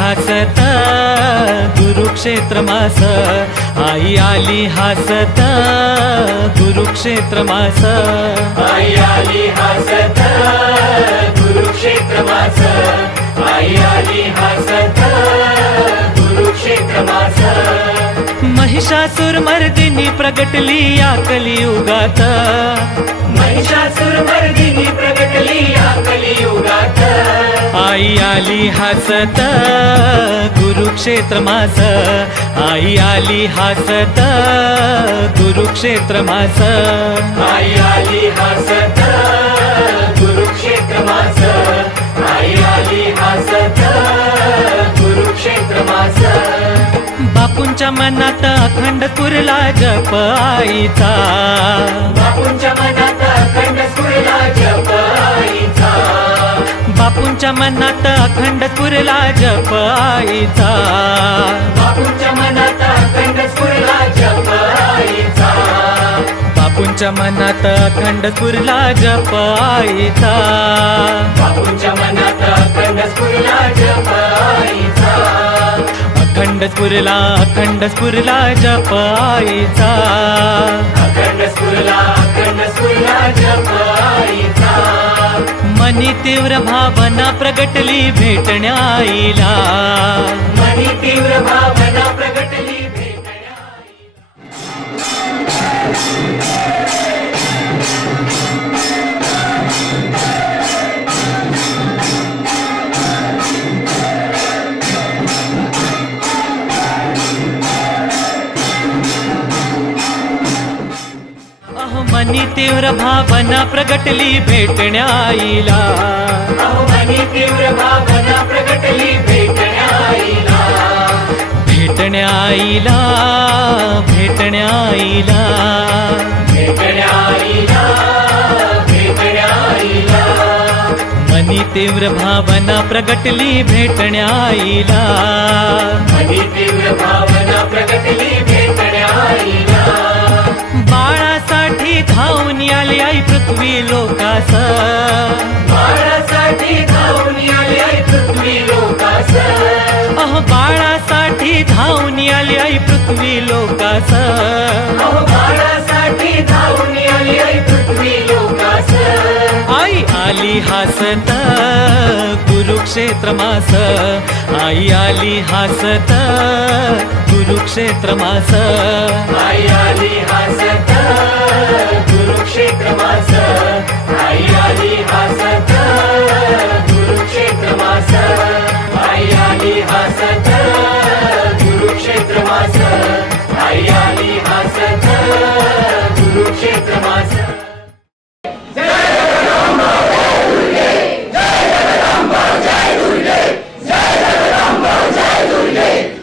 हसत गुरुक्षेत्र मास, आई आली हसत गुरुक्षेत्र मास, आई आली हसत गुरुक्षेत्र मास, आई आली हसत गुरुक्षेत्र मास। महिषासुर मर्दिनी प्रगटली या कलियुगात, महिषासुर मर्दिनी प्रगटली या कलियुगात, आई आली हसत गुरुक्षेत्र मास, आई आली हसत गुरुक्षेत्र मास, आई आली हसत गुरुक्षेत्र मास, आई आली हसत गुरुक्षेत्र मास। बापूंच्या मनात अखंड स्फुरला जप आईचा, बापूंच्या मनात अखंड स्फुरला जप आईचा, बापूंच्या मनात अखंड स्फुरला जप आईचा, बापूंच्या मनात अखंड स्फुरला जप आईचा, बापूंच्या मनात अखंड स्फुरला जप आईचा, बापूंच्या मनात अखंड स्फुरला जप आईचा, अखंड स्फुरला जप आईचा, अखंड स्फुरला जप आईचा। मनी तीव्र भावना प्रगटली भेटण्या आईला, मनी तीव्र भावना प्रगटली भेटण्या मनी तीव्र भावना प्रगटली भेटण्या आईला, मनी तीव्र भावना प्रगटली भेटण्या आईला, भेटण्या आईला, भेटण्या आईला, भेटण्या आईला, भेटण्या आईला। मनी तीव्र भावना प्रगटली भेटण्या आईला, मनी तीव्र भावना प्रगटली भेटण्या आईला, बाळासाठी धावून आली आई पृथ्वी लोकास, बाळासाठी धावून आली आई पृथ्वी लोकास, बाळासाठी धावून आली आई पृथ्वी लोकास, बाळासाठी धावून आली आई पृथ्वी लोकास, आई आली हसत गुरुक्षेत्र मास, आई आली हसत गुरुक्षेत्र मास, आई आली हसत गुरुक्षेत्र मास, आई आली हसत